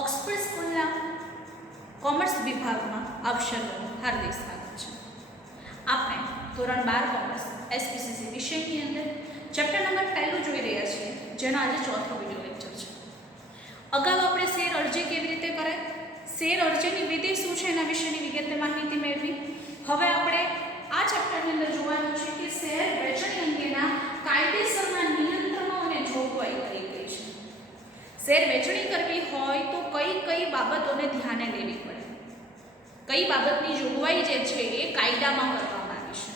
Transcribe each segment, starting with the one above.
Oxford સ્કૂલના commerce વિભાગમાં આપ સર્વનું હાર્દિક સ્વાગત છે. આપણે ધોરણ 12 કોમર્સ એસપીસીસી વિષયની અંદર ચેપ્ટર નંબર 1 જોઈ રહ્યા છીએ, જેનો આજે ચોથો વિડિયો લેક્ચર છે. અગાઉ આપણે શેર અરજી કેવી રીતે કરાય, શેર અરજીની વિધિ શું છે એના વિશેની વિગતે માહિતી મેળવી. હવે આપણે આ ચેપ્ટરની અંદર જોવાનું છે કે શેર વેચણી અંગેના કાયદેસરના નિયંત્રણો અને જોગવાઈ કઈ કઈ છે. શેર વેચણી કરવી હોય તો કઈ કઈ બાબતોને ધ્યાને લેવી પડે, કઈ બાબતની જોગવાઈ જે છે એ કાયદામાં કરવામાં આવી છે.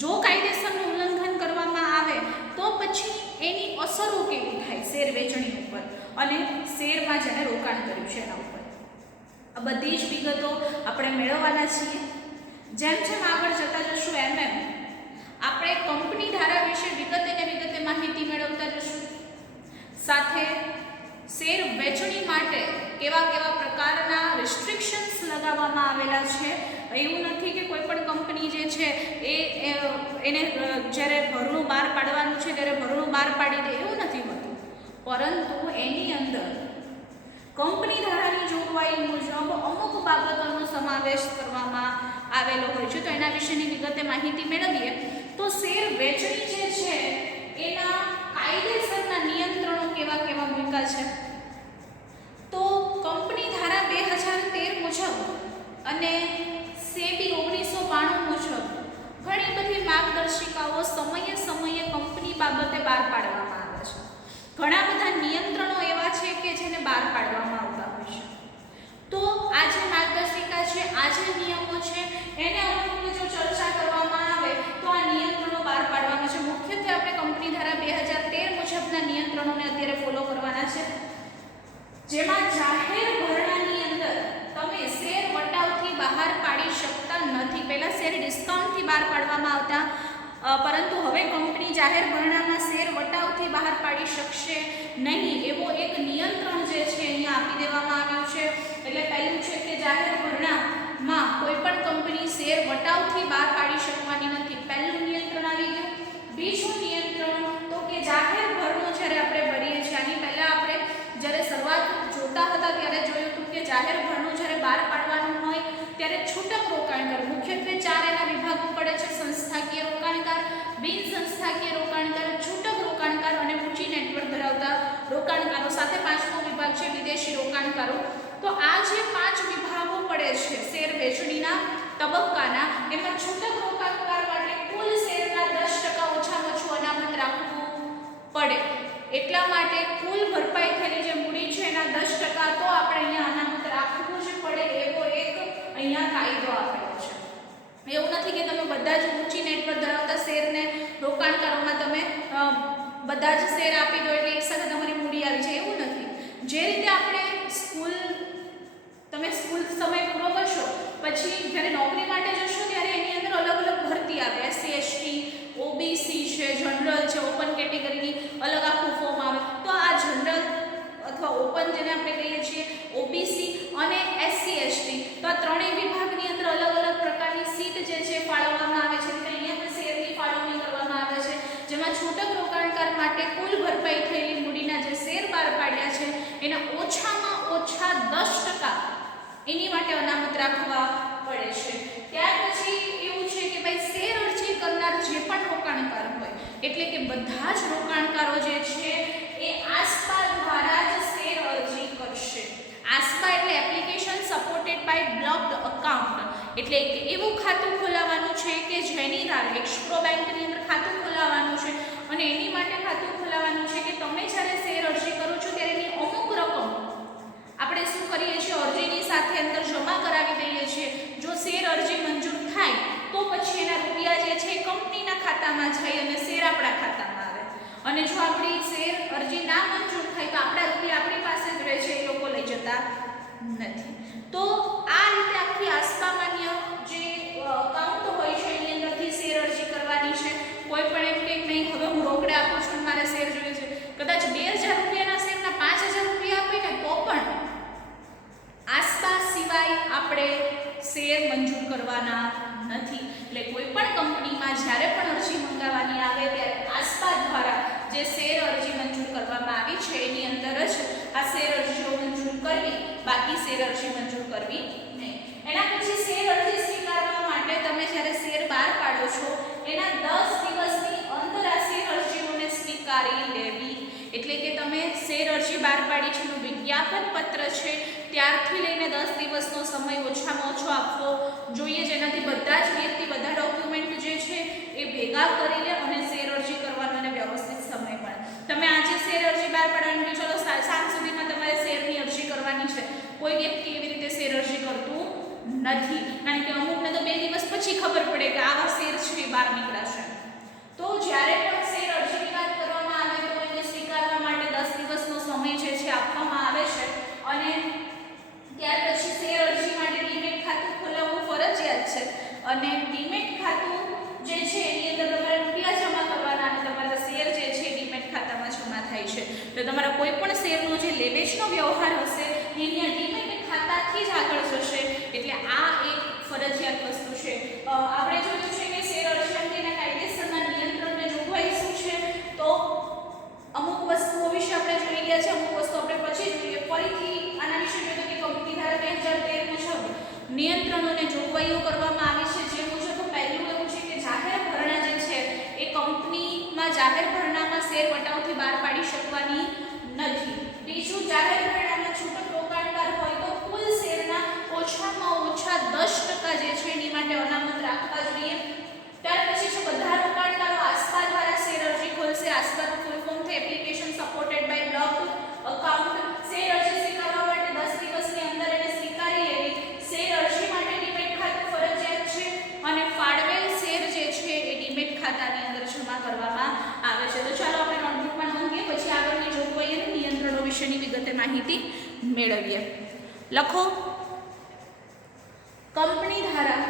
જો કાયદેસરનું ઉલ્લંઘન કરવામાં આવે તો પછી એની અસરો કેવી થાય શેર વેચણી ઉપર અને શેરમાં જેને રોકાણ કર્યું છે એના ઉપર. આ બધી જ વિગતો આપણે મેળવવાના છીએ. જેમ જેમ આગળ જતા જશું એમ એમ આપણે કંપની ધારા વિશે વિગતે માહિતી મેળવતા જશું. સાથે શેર વેચણી માટે કેવા કેવા પ્રકારના રિસ્ટ્રિક્શન્સ લગાવવામાં આવેલા છે. એવું નથી કે કોઈ પણ કંપની જે છે એને જ્યારે ભરણું બહાર પાડવાનું છે ત્યારે ભરણું બહાર પાડી દે, એવું નથી હોતું. પરંતુ એની અંદર કંપની ધારાની જોગવાઈ મુજબ અમુક બાબતોનો સમાવેશ કરવામાં આવેલો હોય છે. તો એના વિશેની વિગતે માહિતી મેળવીએ તો શેર વેચણી જે છે એના કાયદેસરના નિયંત્રણો કેવા કેવા મૂક્યા છે. તો કંપની ધારા 2013 મુજબ અને સેબી 1992 મુજબ ઘણી બધી માર્ગદર્શિકાઓ સમયે સમયે કંપની બાબતે બહાર પાડવામાં આવે છે. ઘણા બધા નિયંત્રણો એવા છે કે જેને બહાર પાડવામાં આવતા હોય છે. તો આ જે માર્ગદર્શિકા છે, આ જે નિયમો છે, એને અનુરૂપ જો ચર્ચા કરવામાં આવે તો આ નિયંત્રણો બહાર પાડવામાં છે. મુખ્યત્વે આપણે કંપની ધારા 2013 મુજબના નિયંત્રણોને અત્યારે ફોલો કરવાના છે. જેમાં જાહેર ભરણાની અંદર તમે શેર વટાવથી બહાર પાડી શકતા નથી. પહેલા શેર ડિસ્કાઉન્ટથી બહાર પાડવામાં આવતા, પરંતુ હવે કંપની જાહેર ભરણામાં શેર વટાવથી બહાર પાડી શકશે નહીં એવો એક નિયંત્રણ જે છે અહીંયા આપી દેવામાં આવ્યું છે. એટલે પહેલું છે કે જાહેર ભરણામાં કોઈ પણ કંપની શેર વટાવથી બહાર પાડી શકવાની નથી. પહેલું નિયંત્રણ આવી ગયું. બીજું નિયંત્રણ તો કે જાહેર ભરણું જ્યારે આપણે ભરીએ છીએ, આની પહેલા આપણે જ્યારે શરૂઆત જોતા હતા ત્યારે જોયું હતું કે જાહેર ભરણું જ્યારે બહાર પાડવાનું હોય ત્યારે છૂટક રોકાણકાર, મુખ્યત્વે 4 એના વિભાગો પડે છે: સંસ્થાકીય રોકાણકાર, બિન સંસ્થાકીય રોકાણકાર, છૂટક રોકાણકાર અને ઊંચી નેટવર્ક ધરાવતા રોકાણકારો. સાથે 5મો વિભાગ છે વિદેશી રોકાણકારો. તો આ જે 5 વિભાગો પડે છે શેર વેચણીના તબક્કાના, એમાં છૂટક રોકાણકાર માટે કુલ શેરના 10% ઓછામાં ઓછું અનામત રાખવું પડે. એટલા માટે કુલ ભરપાઈ થયેલી જે મૂડી છે એના 10% તો આપણે અહીંયા અનામત રાખવું જ પડે એવો એક અહીંયા કાયદો આપેલો છે. એવું નથી કે તમે બધા જ ઊંચી નેટવર્ક ધરાવતા શેરને રોકાણકારોમાં તમે બધા જ શેર આપી દો એટલે એકસાથે તમારી મૂડી આવી જાય, એવું નથી. જે રીતે આપણે તમે સ્કૂલ સમય પૂરો કરશો પછી જ્યારે નોકરી માટે જશો ત્યારે એની અંદર અલગ અલગ ભરતી આવે. એસસી, એસટી, ઓબીસી છે, જનરલ છે, ઓપન કેટેગરીની અલગ આખું ફોર્મ આવે. તો આ જનરલ અથવા ઓપન જેને આપણે કહીએ છીએ, ઓબીસી અને એસસી, એસટી, તો આ ત્રણેય વિભાગની અંદર અલગ અલગ પ્રકારની સીટ જે છે ફાળવવામાં આવે છે. અહીંયા પણ શેરની ફાળવણી કરવામાં આવે છે, જેમાં છૂટક રોકાણકાર માટે કુલ ભરપાઈ થયેલી મૂડીના જે શેર બહાર પાડ્યા છે એના ઓછામાં ઓછા 10% એની માટે અનામત રાખવા પડે છે. ત્યાર પછી એવું છે કે ભાઈ શેર અરજી કરનાર જે પણ રોકાણકાર હોય, એટલે કે બધા જ રોકાણકારો જે છે એ આસ્પા દ્વારા જ શેર અરજી કરશે. આસ્પા એટલે એપ્લિકેશન સપોર્ટેડ બાય બ્લોક્ડ અકાઉન્ટ, એટલે કે એવું ખાતું ખોલાવવાનું છે કે જેની દ્વારા એક્સપ્રો બેંકની અંદર ખાતું ખોલાવવાનું છે અને એની માટે ખાતું ખોલાવવાનું છે કે તમે જ્યારે શેર અરજી કરો છો ત્યારે એની અમુક રકમ આપણે શું કરીએ છીએ, અરજીની સાથે અંદર જમા કરાવી દઈએ છીએ. જો શેર અરજી મંજૂર થાય તો પછી એના રૂપિયા જે છે કંપનીના ખાતામાં જાય અને શેર આપણા ખાતામાં આવે. અને જો આપણી શેર અરજી ના મંજૂર થાય તો આપણા રૂપિયા આપણી પાસે જ રહે છે, એ લોકો લઈ જતા નથી. તો આ રીતે આખી આસ્પા માન્ય જે અકાઉન્ટ હોય છે એની અંદરથી શેર અરજી કરવાની છે. કોઈ પણ એમ કે નહીં હવે હું રોકડે આપું છું અને મારે શેર જોઈએ છે, કદાચ 2000 રૂપિયાના શેરના 5000 રૂપિયા આપે ને તો પણ આસ્પા સિવાય આપણે શેર મંજૂર કરવાના નથી. એટલે કોઈ પણ કંપનીમાં જ્યારે પણ અરજી મંગાવવાની આવે ત્યારે આસ્પા દ્વારા જે શેર અરજી મંજૂર કરવામાં આવી છે એની અંદર જ આ શેર અરજીઓ મંજૂર શેર અરજી મંજૂર કરવી નહીં. એના પછી શેર અરજી સ્વીકારવા માટે તમે જ્યારે શેર બહાર પાડો છો એના 10 દિવસની અંદર આ શેર અરજીઓને સ્વીકારી લેવી. એટલે કે તમે શેર અરજી બહાર પાડી છે, વિજ્ઞાપન પત્ર છે, ત્યારથી લઈને 10 દિવસનો સમય ઓછામાં ઓછો આપવો જોઈએ, જેનાથી બધા જ વ્યક્તિ બધા ડોક્યુમેન્ટ જે છે એ ભેગા કરી લે અને શેર અરજી કરવાનો અને વ્યવસ્થિત સમય મળે. તમે આજે શેર અરજી બહાર પાડવાની કે ચલો સાંજ સુધીમાં તમારે શેરની અરજી કરવાની છે, કોઈ વ્યક્તિ એવી રીતે શેર અરજી કરતું નથી, કારણ કે અમુકને તો 2 દિવસ પછી ખબર પડે કે આવા શેર છે બહાર નીકળાશે. તો જ્યારે પણ શેર અરજીની વાત કરવામાં આવે તો એને સ્વીકારવા માટે 10 દિવસનો સમય જે છે આપવામાં આવે છે અને ત્યાર પછી શેર અરજી માટે ડીમેટ ખાતું ખોલાવવું ફરજિયાત છે અને ડીમેટ ખાતું જે છે એની અંદર તમારે રૂપિયા જમા કરવાના અને તમારા શેર જે છે ડીમેટ ખાતામાં જમા થાય છે. તો તમારા કોઈ પણ શેરનો જે લેવેચનો વ્યવહાર હશે એની ડીમેટ ખાતાથી જ આગળ જશે. એટલે આ એક ફરજિયાત વસ્તુ છે. આપણે જોયું છે કે શેર અરજી અંગેના કાયદેસરના નિયંત્રણને જોગવાઈ શું છે, તો અમુક વસ્તુઓ વિશે આપણે જોઈ ગયા છે, અમુક વસ્તુ આપણે પછી જોઈએ. ફરીથી આના વિશે જોઈએ કે કંપની ધારા 2013 મુજબ નિયંત્રણોને જોગવાઈઓ કરવામાં આવી છે. જે મુજબ પહેલું એવું છે કે જાહેર ભરણા જે છે એ કંપનીમાં જાહેર ભરણામાં શેર વટાવથી બહાર પાડી શકવાની નથી. બીજું, જાહેર ભરણામાં છૂટક રોકાણકાર હોય તો કુલ શેરના ઓછામાં ઓછા 10% જે છે એની માટે અનામત રાખવા જોઈએ. ત્યાર પછી છે બધા રોકાણકારો આસ્પા દ્વારા શેર અરજી ખોલશે. આસ્પાનું ફૂલ ફોર્મ છે application supported by block account. Share અરજી સ્વીકારવા માટે 10 દિવસની અંદર એને સ્વીકારી લેવી. શેર અરજી માટે ડીમેટ ખાતું ફરજિયાત છે અને ફાળવેલ શેર જે છે એ ડીમેટ ખાતાની અંદર જમા કરવામાં આવે છે. તો ચાલો આપણે નોટબુકમાં નોંધીએ, પછી આગળની જોગવાઈ અને નિયંત્રણો વિશેની વિગતે માહિતી મેળવીએ. લખો, કંપની ધારા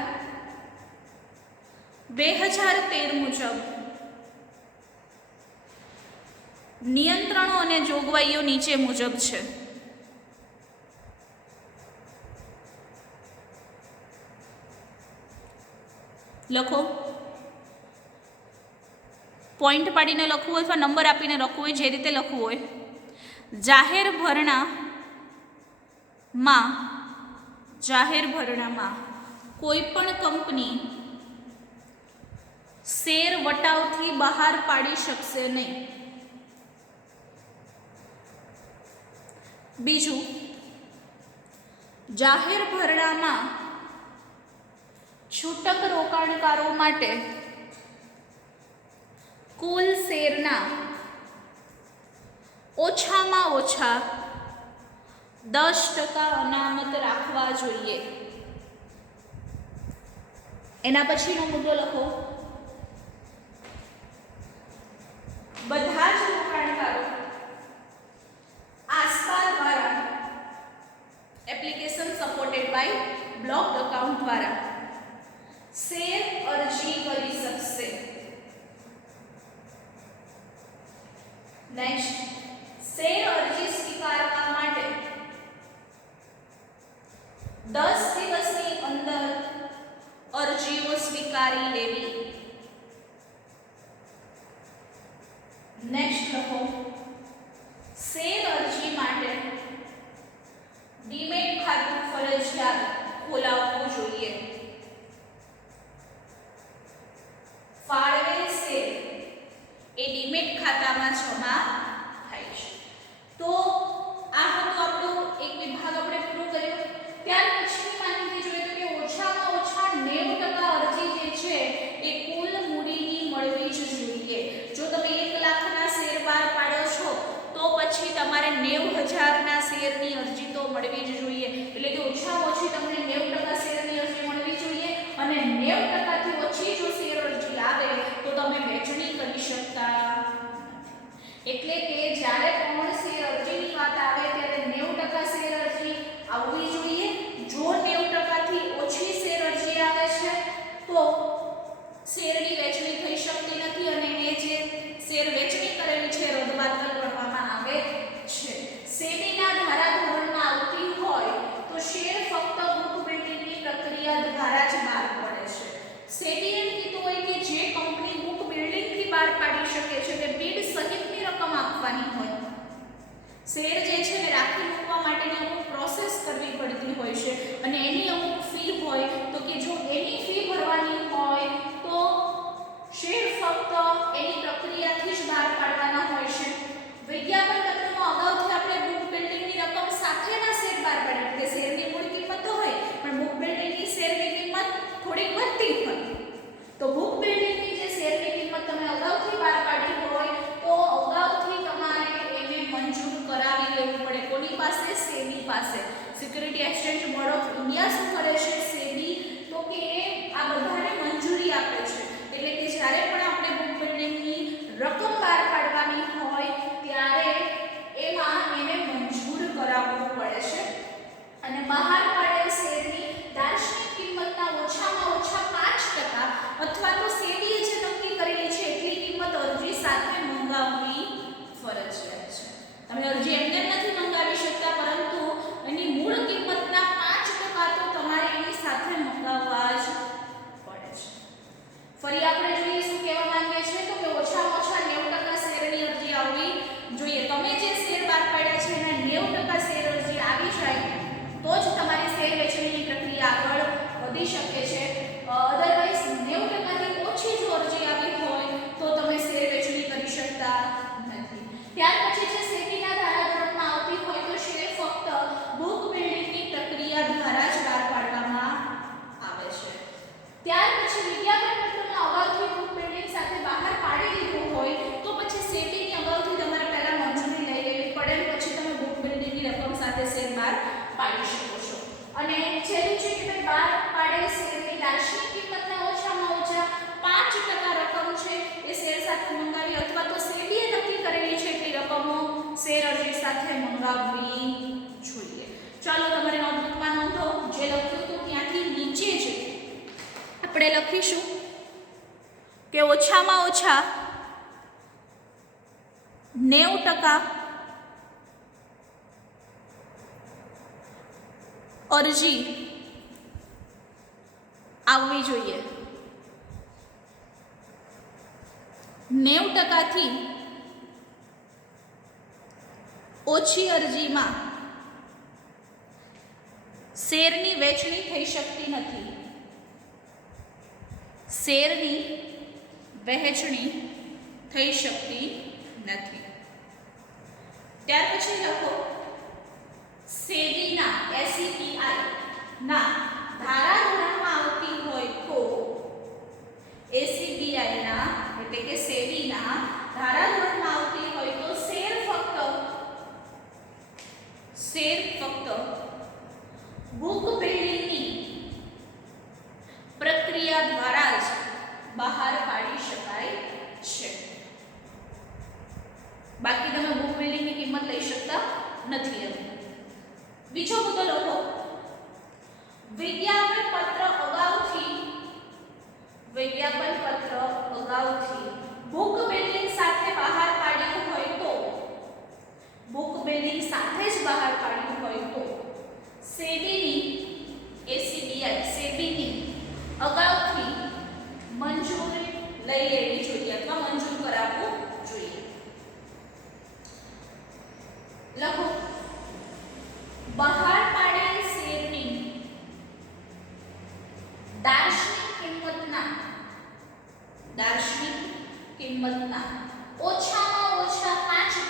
2013 મુજબ નિયંત્રણો અને જોગવાઈઓ નીચે મુજબ છે. લખો, પોઈન્ટ પાડીને લખવું હોય અથવા નંબર આપીને લખવું હોય, જે રીતે લખવું હોય. જાહેર ભરણામાં કોઈ પણ કંપની શેર વટાવથી બહાર પાડી શકશે નહીં. બીજું, જાહેર ભરણામાં છૂટક રોકાણકારો માટે કુલ શેરના ઓછામાં ઓછા 10% અનામત રાખવા જોઈએ. એના પછીનો મુદ્દો લખો, બધા જ રોકાણકારો આસ્પા દ્વારા application supported by block account દ્વારા શેર અરજી કરી શકશે. નેક્સ્ટ, શેર અરજી સ્વીકારવા માટે 10 દિવસની અંદર અરજીઓ સ્વીકારી લેવી. નેક્સ્ટ લખો, શેર અરજી માટે ડીમેટ ખાતું ફરજિયાત ખોલાવવું જોઈએ. ફાળવેલ શેર એ ડીમેટ ખાતામાં જમા થાય છે. તો આ હતો આપણો એક વિભાગ આપણે પૂરો કર્યો. ત્યાર પછીની માહિતી જોઈએ તો કે ઓછામાં ઓછા 90% અરજી જે છે એ કુલ મૂડીની મળવી જ જોઈએ. જો તમે 1 લાખના શેર બહાર પાડો છો તો પછી તમારે 90,000ના શેરની અરજી તો મળવી જ જોઈએ. એટલે કે ઓછામાં ઓછી તમને 90% શેરની અરજી મળવી જોઈએ અને 90%થી ઓછી જો શેર અરજી આવે તો તમે વેચણી કરી શકતા નથી. એટલે કે જ્યારે પણ શેર અરજીની વાત આવે ત્યારે 90% શેર અરજી આવવી જોઈએ. જો 90%થી ઓછી શેર અરજી આવે છે તો શેરની વેચણી થઈ શકતી નથી અને એ જે શેર વેચણી કરેલી છે રદબાતલ કરવામાં આવે છે. સેબીના ધારાધોરણમાં આવતી હોય તો શેર ફક્ત બુક બિલ્ડિંગની પ્રક્રિયા દ્વારા જ બહાર પડે છે. સેબી એમ કીધું હોય કે જે કંપની બુક બિલ્ડિંગથી બહાર પાડી શકે છે તે બીડ સહિતની રકમ આપવાની હોય. શેર જે છે એ રાખી મૂકવા માટેની અમુક પ્રોસેસ કરવી પડતી હોય છે અને એની અમુક ફી હોય તો કે જો એની ફી ભરવાની હોય તો શેર ફક્ત એની પ્રક્રિયાથી જ બહાર પાડવાના હોય છે. વિજ્ઞાપન પત્રમાં અગાઉથી આપણે બુક બિલ્ડિંગની રકમ સાથેના શેર બહાર પાડ્યા કે શેરની મૂળ કિંમત તો હોય પણ બુક બિલ્ડિંગની શેરની કિંમત થોડીક વધતી હોય તો બુક બિલ્ડિંગની જે શેરની કિંમત તમે અગાઉથી બહાર પાડી હોય તો અગાઉથી તમારે એને મંજૂર કરાવી લેવું પડે. કોની પાસે? સેબી પાસે. Security exchange board of India શું કરે છે? સેબી તો કે આ બધાને મંજૂરી આપે છે. એટલે કે જ્યારે પણ આપણે બુક બિલ્ડિંગની રકમ બહાર પાડવાની હોય ત્યારે એમાં એને મંજૂર કરાવવું પડે છે અને બહાર પાડેલ શેરની દાર્શનિક કિંમતના ઓછામાં ઓછા 5% અથવા તો સેબીએ જે નક્કી કરેલી છે એટલી કિંમત અરજી સાથે મંગાવવી ફરજિયાત છે. તમે અરજી એમને નથી મંગાવી શકતા પરંતુ એની મૂળ કિંમતના 5% તો તમારે એની સાથે મંગાવવા જ પડે છે. ફરી આપણે જોઈએ શું કહેવા માંગે છે તો કે ઓછામાં ઓછા 90% શેરની અરજી આવવી જોઈએ. તમે જે શેર બહાર પાડ્યા છે એના 90% શેર અરજી આવી જાય તો જ તમારી શેર વેચણીની પ્રક્રિયા આગળ વધી શકે છે. અધરવાઇઝ 90% થી ઓછી જો અરજી આવી હોય તો તમે શેર વેચણી કરી શકતા નથી. ત્યાર પછી જે સેબીના ધારાધોરણમાં આવતી હોય તો શેર ફક્ત બુક બિલ્ડિંગની પ્રક્રિયા દ્વારા જ બહાર પાડવામાં આવે છે. ત્યાર પછી વિજ્ઞાપન પત્રમાં અગાઉથી બુક બિલ્ડિંગ સાથે બહાર પાડી દીધું હોય તો પછી સેબીની અગાઉથી તમારે પહેલા મંજૂરી લઈ લેવી પડે અને પછી તમે બુક બિલ્ડિંગની રકમ સાથે શેર બહાર પાડી શકો છો. અને છેલ્લું છે કે ભાઈ બહાર પાડેલ શેરની દાર્શનિક કિંમતના ઓછામાં ઓછા 5% રકમ છે એ શેર સાથે મંગાવી અથવા તો સેબીએ નક્કી કરેલી છે એટલી રકમો શેર અરજી સાથે મંગાવવી જોઈએ. ચાલો તમારે નોટબુકમાં નોંધો. જે લખ્યું હતું ત્યાંથી નીચે જ આપણે લખીશું કે ઓછામાં ઓછા 90% અરજી આવવી જોઈએ. 90% થી ઓછી અરજીમાં શેરની વેચણી થઈ શકતી નથી. શેરની વહેંચણી થઈ શકતી નથી. ત્યાર પછી લખો સેબીના એસીપીઆઈ ના ધારાધોરણમાં આવતી હોય તો એસીબીઆઈ ના એટલે કે સેબીના ધારાધોરણમાં આવતી હોય તો શેર ફક્ત બુક બિલ્ડિંગની પ્રક્રિયા દ્વારા જ બહાર પાડી શકાય છે. બાકી તમે બુક બિલ્ડિંગની કિંમત લઈ શકતા નથી. બીજો મુદ્દો લખો વિજ્ઞાપન પત્ર અગાઉથી બુક બિલ્ડિંગ સાથે બહાર પાડ્યું હોય તો બુક બિલ્ડિંગ સાથે જ બહાર પાડ્યું હોય તો સેબીની અગાઉથી મંજૂરી લઈ લેવી જોઈએ અથવા મંજૂર કરાવવું જોઈએ. લખો બહાર પાડેલ શેરની દાર્શનિક કિંમતના ઓછામાં ઓછા 5%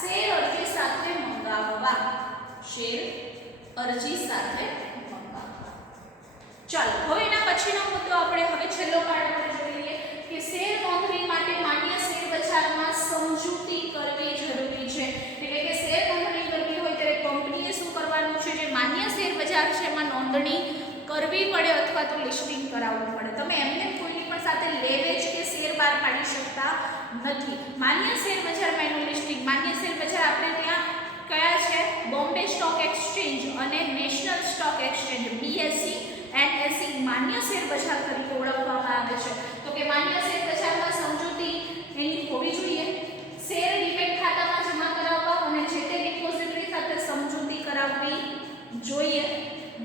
શેર અરજી સાથે મંગાવવા. ચાલો હવે એના પછીનો મુદ્દો આપણે હવે છેલ્લો પાઠ આપણે જોઈ લઈએ કે શેર નોંધણી માટે માન્ય શેર બજારમાં સમજૂતી કરવી જરૂરી છે. એટલે કે શેર નોંધણી કરવી હોય ત્યારે કંપનીએ શું કરવાનું છે? જે માન્ય શેર બજાર છે એમાં નોંધણી કરવી પડે અથવા તો લિસ્ટિંગ કરાવવું પડે. તમે એમને કોઈની પણ સાથે લે વેચ કે શેર બહાર પાડી શકતા નથી. માન્ય શેર બજારમાં એનું લિસ્ટિંગ માન્ય શેર બજાર આપણે ત્યાં કયા છે? બોમ્બે સ્ટોક એક્સચેન્જ અને national stock exchange BSE NSE માન્ય શેર બજાર તરીકે ઓળખવામાં આવે છે. તો કે માન્ય શેર બજારમાં સમજૂતી એની હોવી જોઈએ. શેર ડિમેટ ખાતામાં જમા કરાવવા અને જે તે ડિપોઝિટરી સાથે સમજૂતી કરાવવી જોઈએ.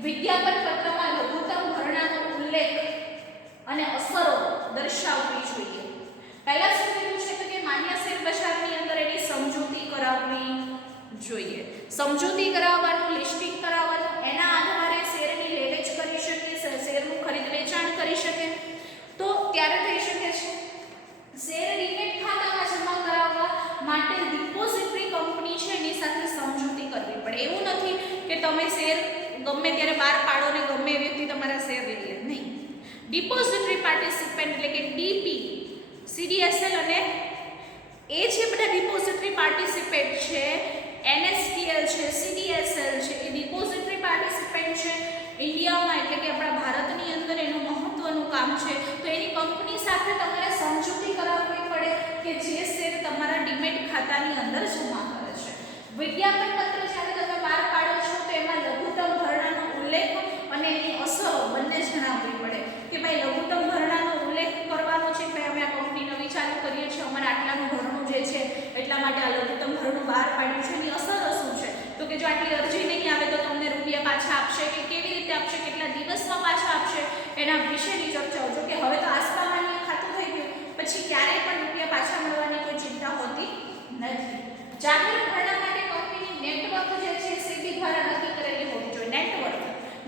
વિજ્ઞાપન પત્રમાં લઘુત્તમ ભરણાનો ઉલ્લેખ અને અસરો દર્શાવવી જોઈએ. પહેલા શું કીધું છે તો કે માન્ય શેર બજારની અંદર એની સમજૂતી કરાવવી જોઈએ. સમજૂતી કરાવવાનું, લિસ્ટિંગ કરાવવાનું, એના આધારે શેરની લે વેચ કરી શકે, શેરનું ખરીદ વેચાણ કરી શકે. તો ત્યારે થઈ શકે છે. શેર ડીમેટ ખાતામાં જમા કરાવવા માટે ડિપોઝિટરી કંપની છે એની સાથે સમજૂતી કરવી પડે. એવું નથી કે તમે શેર ગમે ત્યારે બહાર પાડો ને ગમે એ વ્યક્તિ તમારા શેર લઈ લે, નહીં. ડિપોઝિટરી પાર્ટિસિપન્ટ એટલે કે ડીપી, સીડીએસએલ અને એ જે બધા ડિપોઝિટરી પાર્ટિસિપેન્ટ છે, એનએસટીએલ છે, સીડીએસએલ છે, એ ડિપોઝિટરી પાર્ટિસિપેન્ટ છે ઇન્ડિયામાં, એટલે કે આપણા ભારતની અંદર એનું મહત્વનું કામ છે. તો એની કંપની સાથે તમારે સમજૂતી કરાવવી પડે કે જે શેર તમારા ડીમેટ ખાતાની અંદર જમા કરે છે. વિજ્ઞાપન પત્ર જ્યારે તમે બહાર પાડો છો તો એમાં લઘુત્તમ ભરણાનો ઉલ્લેખ અને એની અસરો બંને જણાવવી પડે કે ભાઈ લઘુત્તમ ભરણાનો ઉલ્લેખ કરવાનો છે, ભાઈ અમે આ કંપની નવી ચાલુ કરીએ છીએ, અમારે આટલાનું ભરણું જે છે એટલા માટે આ લઘુત્તમ ભરણું બહાર પાડ્યું છે, એની અસરો શું છે. તો કે જો આટલી અરજી નહીં આવે તો તમને રૂપિયા પાછા આપશે કે કેવી રીતે આપશે, કેટલા દિવસમાં પાછા આપશે, એના વિશેની ચર્ચાઓ. જો કે હવે તો આસ્પામાન્ય ખાતું થઈ ગયું, પછી ક્યારેય પણ રૂપિયા પાછા મળવાની કોઈ ચિંતા હોતી નથી. જાહેર ભરણા માટે કંપનીની નેટવર્ક જે છે સેબી દ્વારા નક્કી કરેલી હોવી જોઈએ.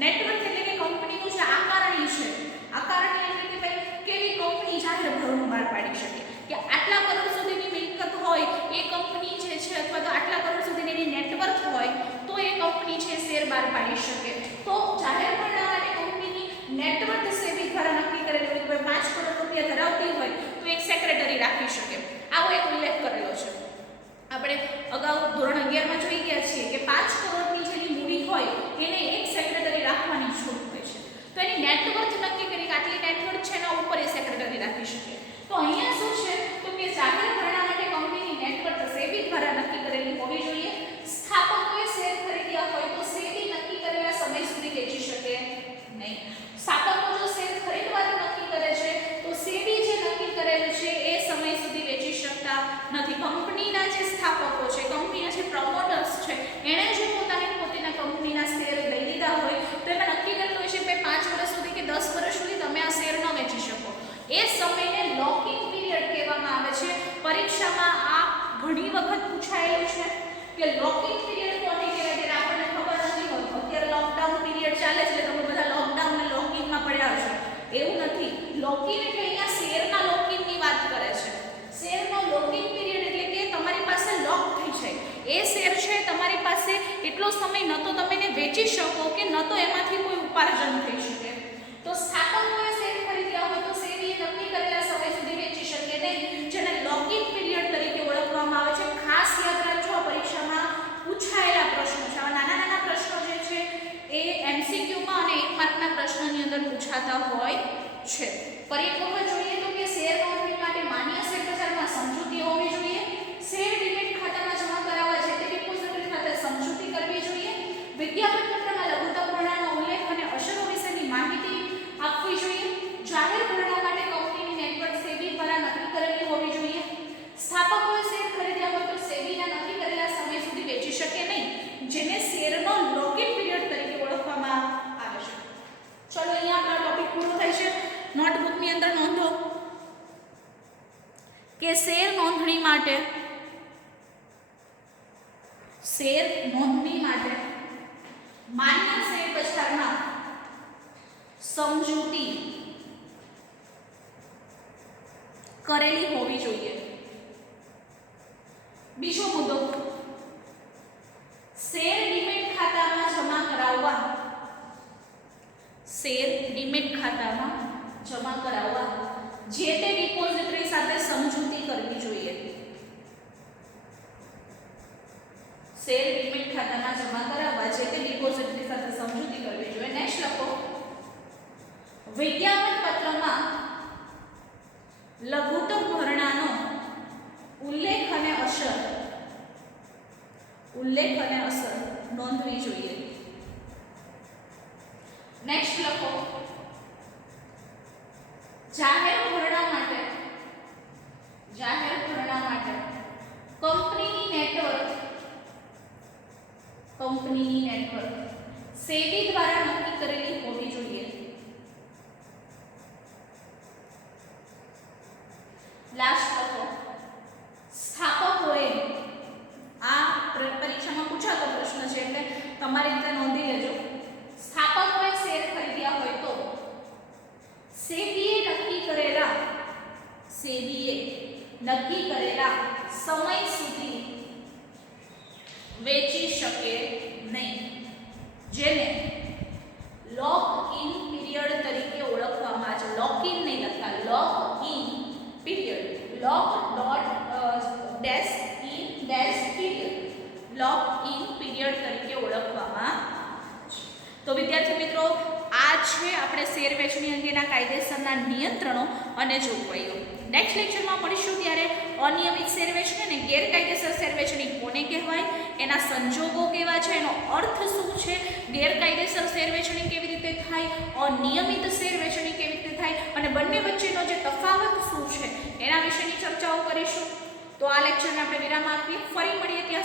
નેટવર્ક એટલે કે કંપનીનું જે આકારણી છે, આકારણી એટલે કે ભાઈ કેવી કંપની જાહેર ભરણું બહાર પાડી શકે, કે આટલા કરોડ સુધીની મિલકત હોય એ કંપની જે છે, અથવા તો આટલા કરોડ સુધીની એની નેટવર્ક હોય તો એ કંપની છે શેર બહાર પાડી શકે. તો જાહેર ભરણા માટે કંપનીની નેટવર્ક સેબી દ્વારા નક્કી કરેલી હોય. કોઈ 5 કરોડ રૂપિયા ધરાવતી હોય તો એક સેક્રેટરી રાખી શકે, આવો એક ઉલ્લેખ કરેલો છે. આપણે અગાઉ ધોરણ 11માં જોઈ ગયા છીએ કે 5 કરોડની જેની મૂડી હોય એને એક સેક્રેટરી રાખવાની છૂટ હોય છે. તો એની નેટવર્ક નક્કી કરી કે આટલી નેટવર્ક છે એના ઉપર એ સેક્રેટરી રાખી શકે. તો અહીંયા શું છે તો કે જાહેર ભરણા માટે કંપનીની નેટવર્ક સેબી દ્વારા નક્કી કરેલી હોવી જોઈએ. સ્થાપકોએ શેર ખરીદ્યા હોય તો સેબી નક્કી કરેલા સમય સુધી વેચી શકે નહીં. સ્થાપકો જો શેર ખરીદવાનું નક્કી કરે છે તો સેબી જે નક્કી કરેલું છે એ સમય સુધી વેચી શકતા નથી. કંપનીના જે સ્થાપકો છે, કંપનીના જે પ્રમોટર્સ છે, એણે જો પોતાના કંપનીના શેર લઈ લીધા હોય તો એમાં નક્કી કરેલું હોય છે કે 5 વર્ષ સુધી કે 10 વર્ષ સુધી તમે આ શેર ન વેચી શકો. એ સમયને લોકિંગ પીરિયડ કહેવામાં આવે છે. પરીક્ષામાં આ ઘણી વખત પૂછાયેલું છે કે લોકિંગ પીરિયડ કોને કહેવાય, ત્યારે આપણને ખબર નથી હોતી. અત્યારે લોકડાઉન પીરિયડ ચાલે છે એટલે તમે બધા લોકડાઉન અને લોકિંગમાં પડ્યા છો. એવું નથી. લોકિંગ એટલે અહીંયા શેરના લોકિંગની વાત કરે છે. શેરનો લોકિંગ પીરિયડ એટલે કે તમારી પાસે લોક થઈ જાય. એ શેર છે તમારી પાસે એટલો સમય ન તો તમે એને વેચી શકો કે ન તો એમાંથી કોઈ ઉપાર્જન થઈ શકે. તો સ્થાપકોએ શેર ખરીદ્યા હોય તો સેબીએ નક્કી કરેલા સમય સુધી વેચી શકે નહીં, જેને લોકિંગ પીરિયડ તરીકે ઓળખવામાં આવે છે. ખાસ યાદ રાખજો, પરીક્ષામાં પૂછાયેલા પ્રશ્નો છે. આ નાના નાના પ્રશ્નો જે છે એ એમસીક્યુમાં અને 1 માર્કના પ્રશ્નની અંદર પૂછાતા હોય છે. પર એક વખત જોઈએ તો કે શેર નોંધણી માટે માન્ય શેર બજારમાં સમજૂતી હોવી જોઈએ. શેર ડીમેટ ખાતામાં જમા કરાવવા છે તે ડિપોઝિટરી ખાતે સમજૂતી કરવી જોઈએ. વિજ્ઞાપન પત્રમાં લઘુત્તમ ભરણાનો ઉલ્લેખ અને અસરો વિશેની માહિતી આપવી જોઈએ. જાહેર ભરણા માટે કંપનીની નેટવર્ક સેબી દ્વારા નક્કી કરેલી હોવી જોઈએ. સ્થાપકોએ શેર ખરીદ્યા હોય તો સેબીના નક્કી કરેલા સમય સુધી વેચી શકે નહીં, જેને શેરનો લોકિંગ પીરિયડ તરીકે ઓળખવામાં આવે છે. ચલો અહીંયા આપણો ટોપિક પૂરો થાય છે. નોટબુકની અંદર નોંધો કે શેર નોંધણી માટે માન્ય શેર બજારમાં સમજૂતી કરેલી હોવી જોઈએ. બીજો મુદ્દો, શેર ડીમેટ ખાતામાં જમા કરાવવા, શેર ડીમેટ ખાતામાં જમા કરાવવા જે તે ડિપોઝિટરી સાથે સમજૂતી કરવી જોઈએ. શેર ડીમેટ ખાતામાં જમા કરાવવા જે તે ડિપોઝિટરી સાથે સમજૂતી કરવી જોઈએ. નેક્સ્ટ લખો, વિજ્ઞાપન પત્રમાં લઘુત્તમ ભરણાનો ઉલ્લેખ અને અસર નોંધવી જોઈએ. નેક્સ્ટ લખો, જાહેર ભરણા માટે કંપનીની નેટવર્ક સેબી દ્વારા નક્કી કરેલી હોવી જોઈએ. લાસ્ટ લખો, સ્થાપકોએ આ પરીક્ષામાં તમારી રીતે નોંધી લેજો. સ્થાપકોએ શેર ખરીદ્યા હોય તો સેબીએ નક્કી કરેલા સમય સુધી વેચી શકે નહીં, જેને લોક ઇન પીરિયડ તરીકે ઓળખવામાં આવે છે. લોક ઇન નહીં લખતા, lock in period, lock dot dash in dash period, lock in period તરીકે ઓળખવામાં આવે છે. તો વિદ્યાર્થી મિત્રો, આ છે આપણે શેર વેચણી અંગેના કાયદેસરના નિયંત્રણો અને જોગવાઈઓ. નેક્સ્ટ લેક્ચરમાં મળીશું ત્યારે અનિયમિત શેર વેચણી અને ગેરકાયદેસર શેર વેચણી કોને કહેવાય, એના સંજોગો કેવા છે, એનો અર્થ શું છે, ગેરકાયદેસર શેર વેચણી કેવી રીતે થાય, અનિયમિત શેર વેચણી કેવી રીતે થાય અને બંને વચ્ચેનો જે તફાવત શું છે એના વિશેની ચર્ચાઓ કરીશું. તો આ લેક્ચરને આપણે વિરામ આપીએ. ફરી મળીએ ત્યાં